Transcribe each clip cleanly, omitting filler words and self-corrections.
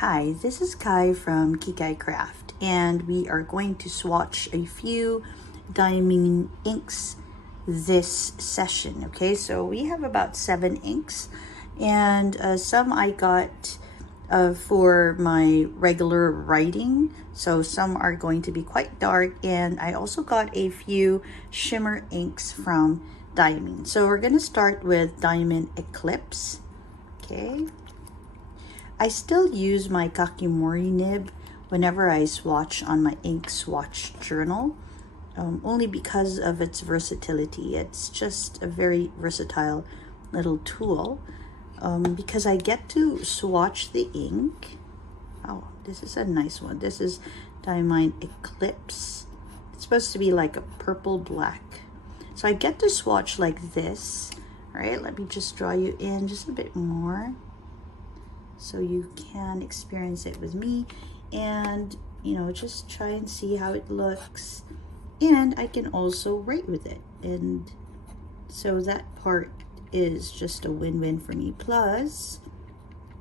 Hi, this is Kai from Kikai Craft, and we are going to swatch a few Diamine inks this session. Okay, so we have about 7 inks, and some I got for my regular writing, so some are going to be quite dark, and I also got a few shimmer inks from Diamine. So we're going to start with Diamine Eclipse. Okay, I still use my Kakimori nib whenever I swatch on my ink swatch journal, only because of its versatility. It's just a very versatile little tool, because I get to swatch the ink. Oh, this is a nice one. This is Diamine Eclipse. It's supposed to be like a purple black. So I get to swatch like this. All right, let me just draw you in just a bit more, so you can experience it with me and, you know, just try and see how it looks. And I can also write with it. And so that part is just a win-win for me. Plus,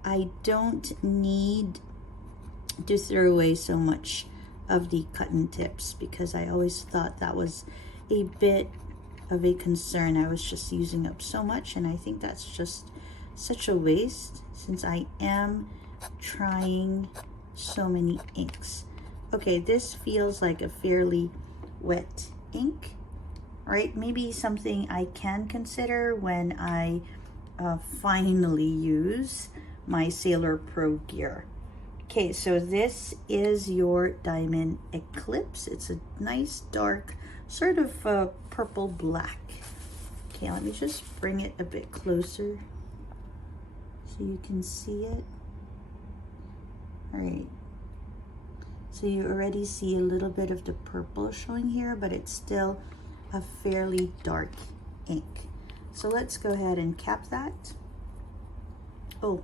I don't need to throw away so much of the cotton tips, because I always thought that was a bit of a concern. I was just using up so much, and I think that's just such a waste, since I am trying so many inks. Okay, this feels like a fairly wet ink, right? Maybe something I can consider when I finally use my Sailor Pro gear. Okay, so this is your Diamine Eclipse. It's a nice dark sort of purple black. Okay, let me just bring it a bit closer so you can see it. All right, so you already see a little bit of the purple showing here, but it's still a fairly dark ink. So let's go ahead and cap that. Oh,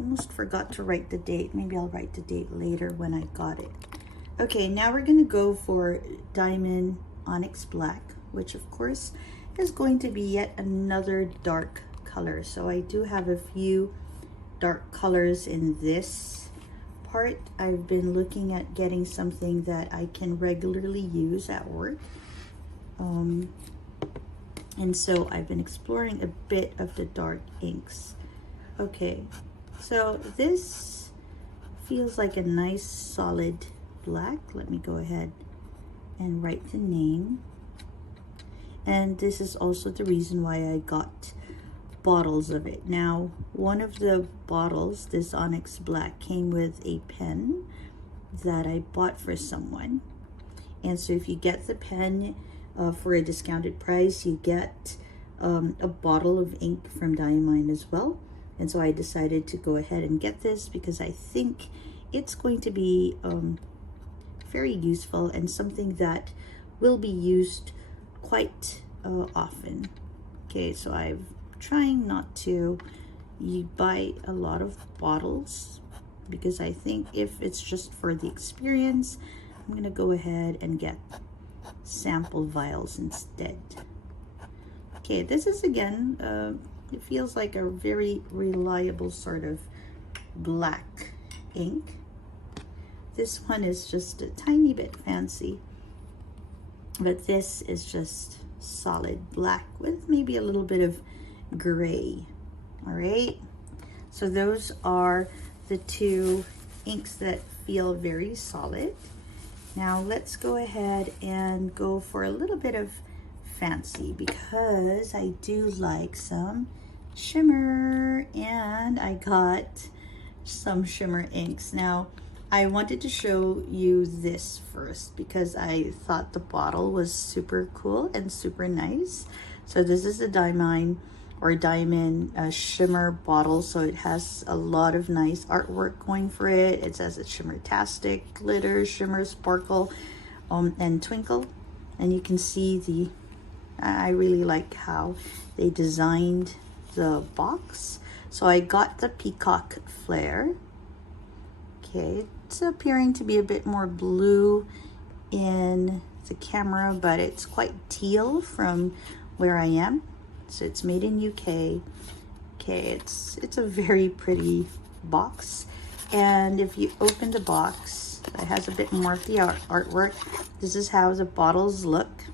almost forgot to write the date. Maybe I'll write the date later when I got it. Okay, now we're gonna go for Diamine Onyx Black, which of course is going to be yet another dark color. So I do have a few dark colors in this part. I've been looking at getting something that I can regularly use at work, and so I've been exploring a bit of the dark inks. Okay, so this feels like a nice solid black. Let me go ahead and write the name. And this is also the reason why I got bottles of it. Now, one of the bottles, this Onyx Black, came with a pen that I bought for someone. And so if you get the pen for a discounted price, you get a bottle of ink from Diamine as well. And so I decided to go ahead and get this because I think it's going to be very useful and something that will be used quite often. Okay, so I'm trying not to buy a lot of bottles, because I think if it's just for the experience, I'm gonna go ahead and get sample vials instead. Okay, this is again, it feels like a very reliable sort of black ink. This one is just a tiny bit fancy, but this is just solid black with maybe a little bit of gray. All right, so those are the 2 inks that feel very solid. Now let's go ahead and go for a little bit of fancy, because I do like some shimmer, and I got some shimmer inks. Now I wanted to show you this first because I thought the bottle was super cool and super nice. So this is the Diamine shimmer bottle. So it has a lot of nice artwork going for it. It says it's shimmer-tastic, glitter, shimmer, sparkle, and twinkle. And you can see I really like how they designed the box. So I got the Peacock flare. Okay, it's appearing to be a bit more blue in the camera, but it's quite teal from where I am. So it's made in UK. Okay, it's a very pretty box. And if you open the box, it has a bit more of the artwork. This is how the bottles look.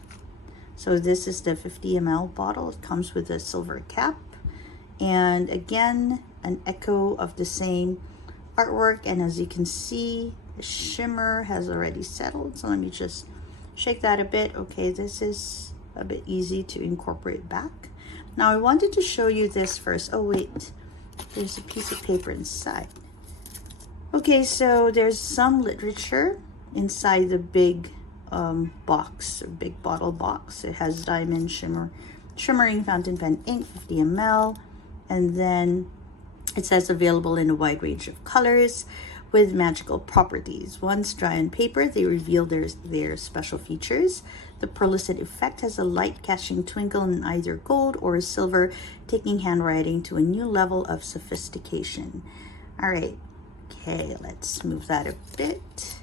So this is the 50 ml bottle. It comes with a silver cap. And again, an echo of the same artwork. And as you can see, the shimmer has already settled. So let me just shake that a bit. Okay, this is a bit easy to incorporate back. Now I wanted to show you this first. Oh wait, there's a piece of paper inside. Okay, so there's some literature inside the big box, or big bottle box. It has Diamine Shimmering Fountain Pen Ink, 50 ml. And then it says available in a wide range of colors with magical properties. Once dry on paper, they reveal their special features. The pearlescent effect has a light catching twinkle in either gold or silver, taking handwriting to a new level of sophistication. All right. Okay, let's move that a bit.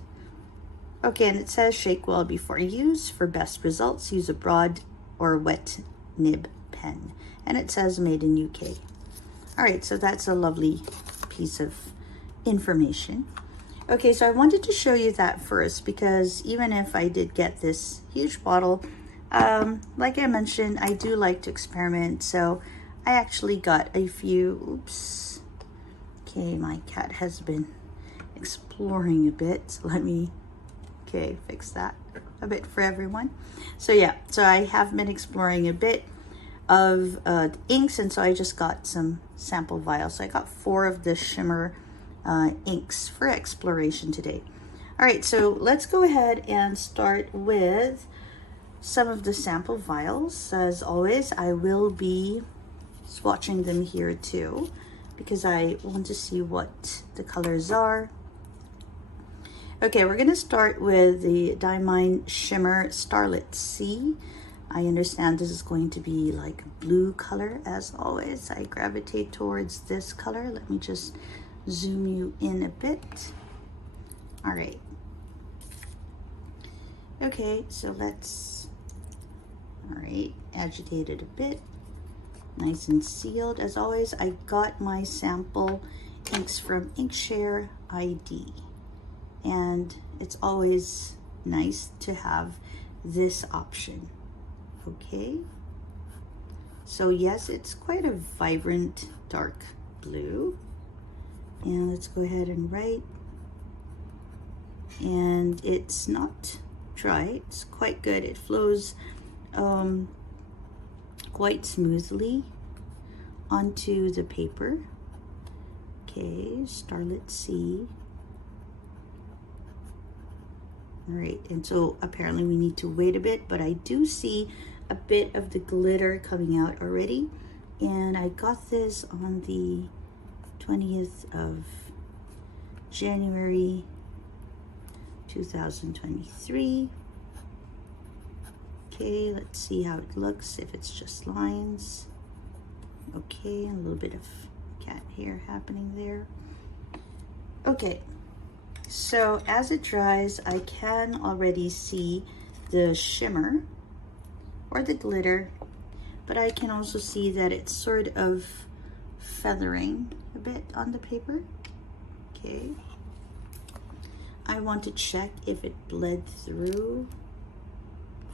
Okay, and it says shake well before use. For best results, use a broad or wet nib pen. And it says made in UK. All right, so that's a lovely piece of information. Okay, so I wanted to show you that first because even if I did get this huge bottle, like I mentioned, I do like to experiment. So I actually got a few, oops. Okay, my cat has been exploring a bit. So let me, okay, fix that a bit for everyone. So yeah, so I have been exploring a bit of inks, and so I just got some sample vials. So I got 4 of the Shimmer inks for exploration today. All right, so let's go ahead and start with some of the sample vials. As always, I will be swatching them here too, because I want to see what the colors are. Okay, we're gonna start with the Diamine Starlit Sea. I understand this is going to be like a blue color. As always, I gravitate towards this color. Let me just zoom you in a bit. All right. Okay, so let's, all right, agitate it a bit. Nice and sealed. As always, I got my sample inks from Inkshare ID, and it's always nice to have this option. Okay, so yes, it's quite a vibrant dark blue, and let's go ahead and write. And it's not dry, it's quite good. It flows quite smoothly onto the paper. Okay, Starlit Sea. All right, and so apparently we need to wait a bit, but I do see a bit of the glitter coming out already. And I got this on the 20th of January 2023. Okay, let's see how it looks, if it's just lines. Okay, a little bit of cat hair happening there. Okay, so as it dries, I can already see the shimmer or the glitter, but I can also see that it's sort of feathering a bit on the paper. Okay, I want to check if it bled through.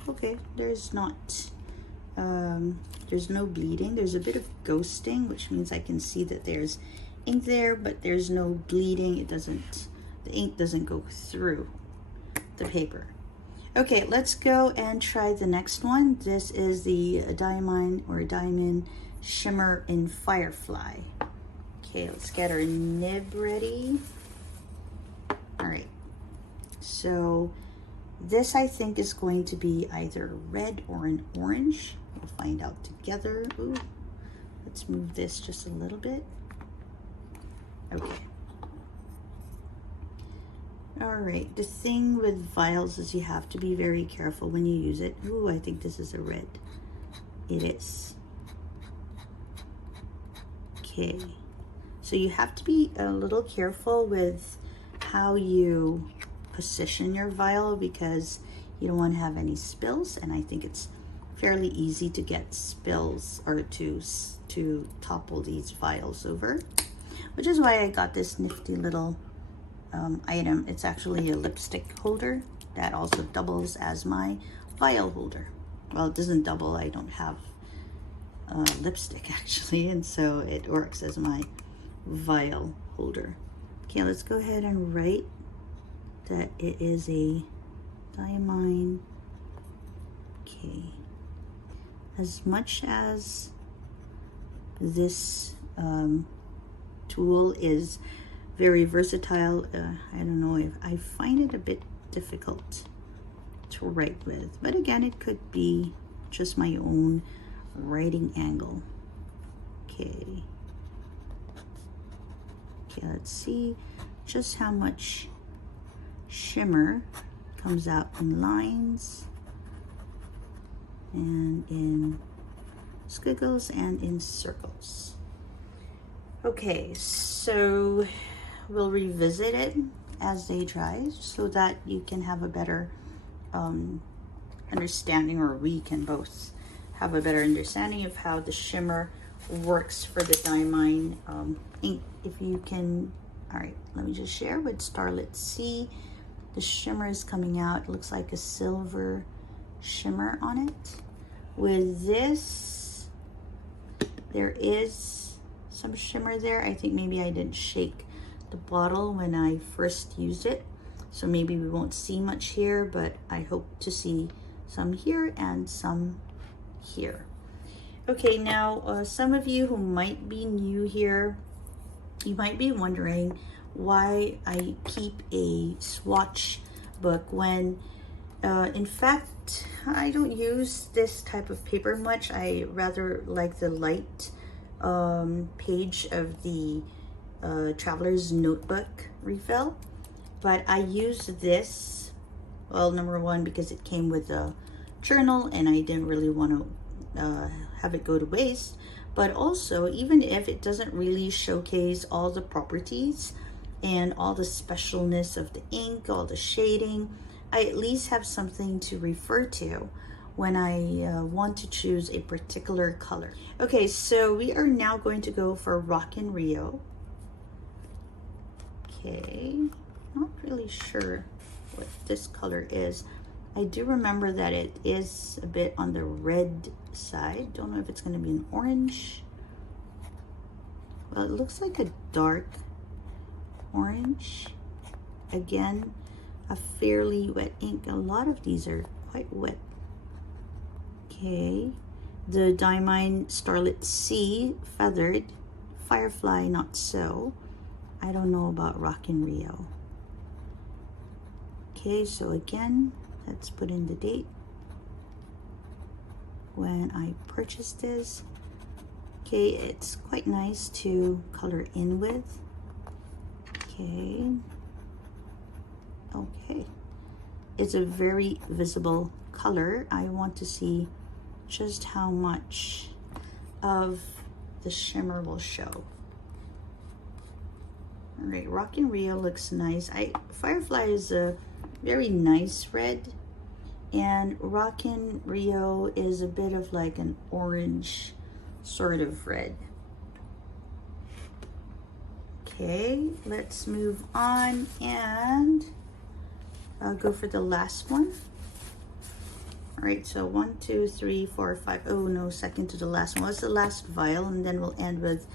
Okay, there's not, there's no bleeding. There's a bit of ghosting, which means I can see that there's ink there, but there's no bleeding. It doesn't, the ink doesn't go through the paper. Okay, let's go and try the next one. This is the Diamine Shimmer in Firefly. Okay, let's get our nib ready. All right, so this I think is going to be either red or an orange. We'll find out together. Ooh, let's move this just a little bit. Okay. All right, the thing with vials is you have to be very careful when you use it. Ooh, I think this is a red. It is. Okay, so you have to be a little careful with how you position your vial, because you don't want to have any spills, and I think it's fairly easy to get spills or to topple these vials over, which is why I got this nifty little item. It's actually a lipstick holder that also doubles as my vial holder. Well, it doesn't double, I don't have lipstick actually, and so it works as my vial holder. Okay, let's go ahead and write that it is a Diamine. Okay, as much as this tool is very versatile, I don't know, if I find it a bit difficult to write with, but again, it could be just my own writing angle. Okay, let's see just how much shimmer comes out in lines and in squiggles and in circles. Okay, so we'll revisit it as they dry so that you can have a better understanding, or we can both have a better understanding of how the shimmer works for the Diamine ink. If you can, all right, let me just share with Starlit Sea. The shimmer is coming out. It looks like a silver shimmer on it. With this, there is some shimmer there. I think maybe I didn't shake the bottle when I first used it, so maybe we won't see much here, but I hope to see some here and some here. Okay, now some of you who might be new here, you might be wondering why I keep a swatch book when in fact I don't use this type of paper much. I rather like the light page of the traveler's notebook refill, but I use this, well, number one, because it came with a journal and I didn't really want to have it go to waste, but also, even if it doesn't really showcase all the properties and all the specialness of the ink, all the shading, I at least have something to refer to when I want to choose a particular color. Okay, so we are now going to go for Rockin Rio. Okay, not really sure what this color is. I do remember that it is a bit on the red side. Don't know if it's going to be an orange. Well, it looks like a dark orange. Again, a fairly wet ink. A lot of these are quite wet. Okay, the Diamine Starlit Sea feathered, Firefly not so. I don't know about Rockin Rio. Okay, so again, let's put in the date when I purchased this. Okay, it's quite nice to color in with. Okay. Okay, it's a very visible color. I want to see just how much of the shimmer will show. All right, Rockin Rio looks nice. Firefly is a very nice red, and Rockin Rio is a bit of like an orange sort of red. Okay, let's move on and I'll go for the last one. All right, so 1, 2, 3, 4, 5. Oh no, second to the last one. What's the last vial? And then we'll end with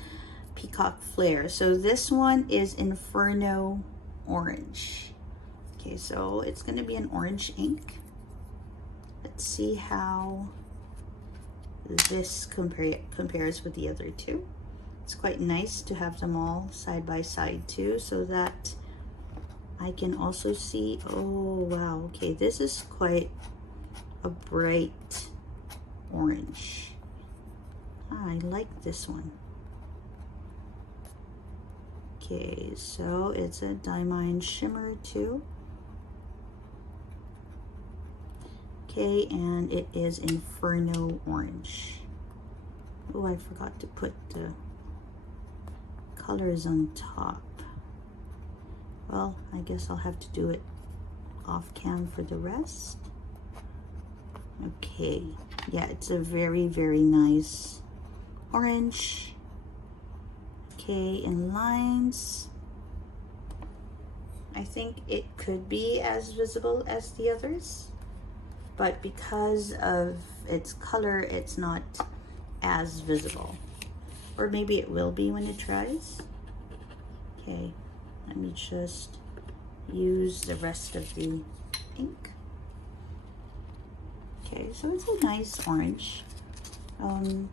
Peacock Flare. So this one is Inferno Orange. Okay, so it's going to be an orange ink. Let's see how this compares with the other two. It's quite nice to have them all side by side too, so that I can also see, oh wow, okay, this is quite a bright orange. I like this one. Okay, so it's a Diamine Shimmer too. Okay, and it is Inferno Orange. Oh, I forgot to put the colors on top. Well, I guess I'll have to do it off cam for the rest. Okay, yeah, it's a very, very nice orange. Okay, in lines. I think it could be as visible as the others, but because of its color, it's not as visible. Or maybe it will be when it dries. Okay, let me just use the rest of the ink. Okay, so it's a nice orange. And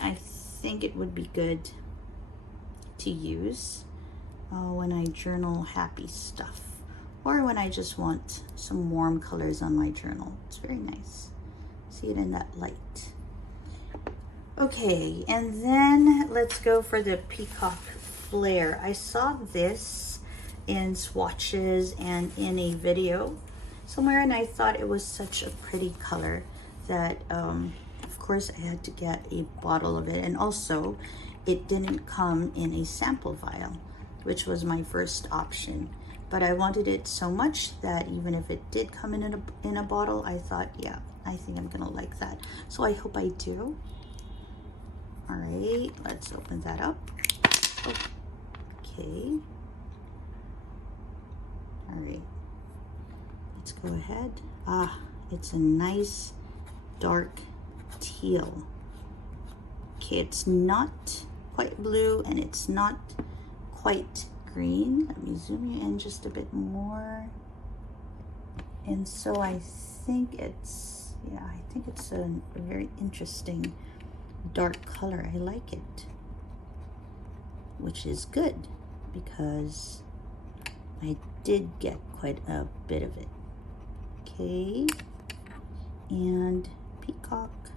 I think it would be good to use when I journal happy stuff, or when I just want some warm colors on my journal. It's very nice. See it in that light. Okay, and then let's go for the Peacock Flare. I saw this in swatches and in a video somewhere, and I thought it was such a pretty color that of course I had to get a bottle of it. And also it didn't come in a sample vial, which was my first option, but I wanted it so much that even if it did come in a bottle, I thought, yeah, I think I'm gonna like that. So I hope I do. All right, let's open that up. Okay. All right, let's go ahead. Ah, it's a nice dark teal. Okay, it's not quite blue and it's not quite green. Let me zoom you in just a bit more. And so I think it's, yeah, I think it's a very interesting dark color. I like it, which is good because I did get quite a bit of it. Okay, and Peacock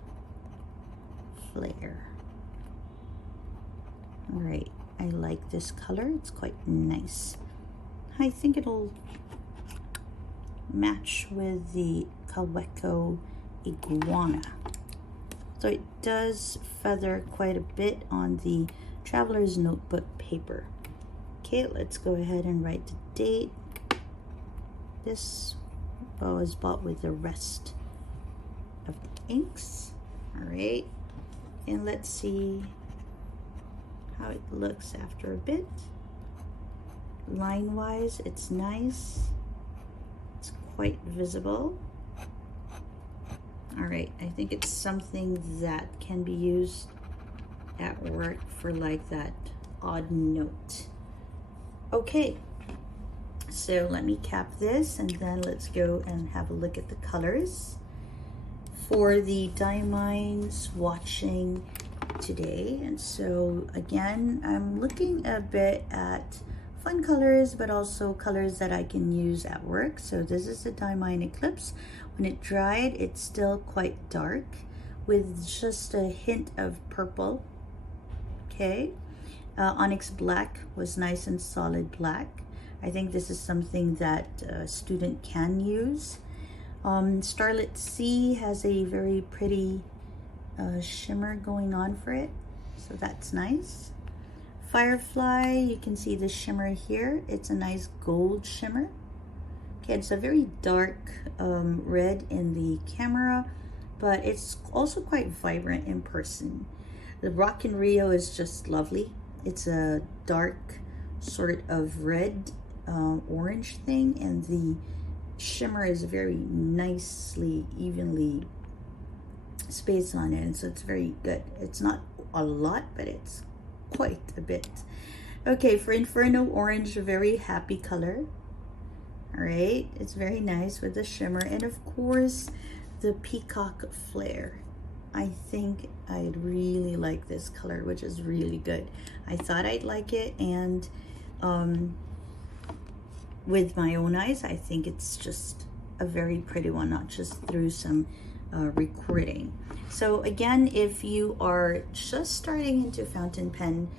Flare. All right, I like this color. It's quite nice. I think it'll match with the Kaweco Iguana. So it does feather quite a bit on the Traveler's Notebook paper. Okay, let's go ahead and write the date. This was bought with the rest of the inks. All right, and let's see how it looks after a bit. Line wise, it's nice. It's quite visible. All right, I think it's something that can be used at work for like that odd note. Okay, so let me cap this and then let's go and have a look at the colors for the Diamine swatching today. And so again, I'm looking a bit at fun colors, but also colors that I can use at work. So this is the Diamine Eclipse. When it dried, it's still quite dark with just a hint of purple. Okay, Onyx Black was nice and solid black. I think this is something that a student can use. Starlit Sea has a very pretty shimmer going on for it, so that's nice. Firefly, you can see the shimmer here. It's a nice gold shimmer. Okay, it's a very dark red in the camera, but it's also quite vibrant in person. The Rockin Rio is just lovely. It's a dark sort of red orange thing, and the shimmer is very nicely, evenly spaced on it, and so it's very good. It's not a lot, but it's quite a bit. Okay, for Inferno Orange, a very happy color. All right, it's very nice with the shimmer, and of course the Peacock Flare. I think I'd really like this color, which is really good. I thought I'd like it, and with my own eyes, I think it's just a very pretty one, not just through some recording. So again, if you are just starting into fountain pen,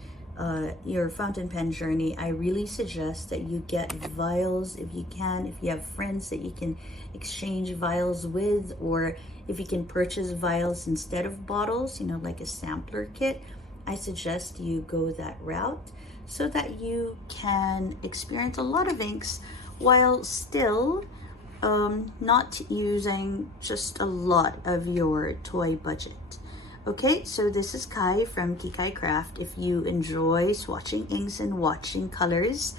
your fountain pen journey, I really suggest that you get vials if you can. If you have friends that you can exchange vials with, or if you can purchase vials instead of bottles, you know, like a sampler kit, I suggest you go that route so that you can experience a lot of inks while still not using just a lot of your toy budget. Okay, so this is Kai from Kikai Craft. If you enjoy swatching inks and watching colors,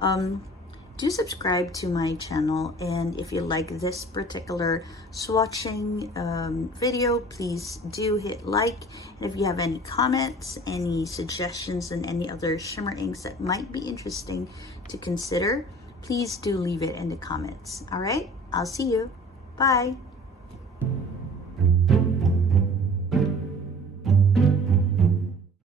do subscribe to my channel. And if you like this particular swatching video, please do hit like. And if you have any comments, any suggestions, and any other shimmer inks that might be interesting to consider, please do leave it in the comments. All right, I'll see you. Bye.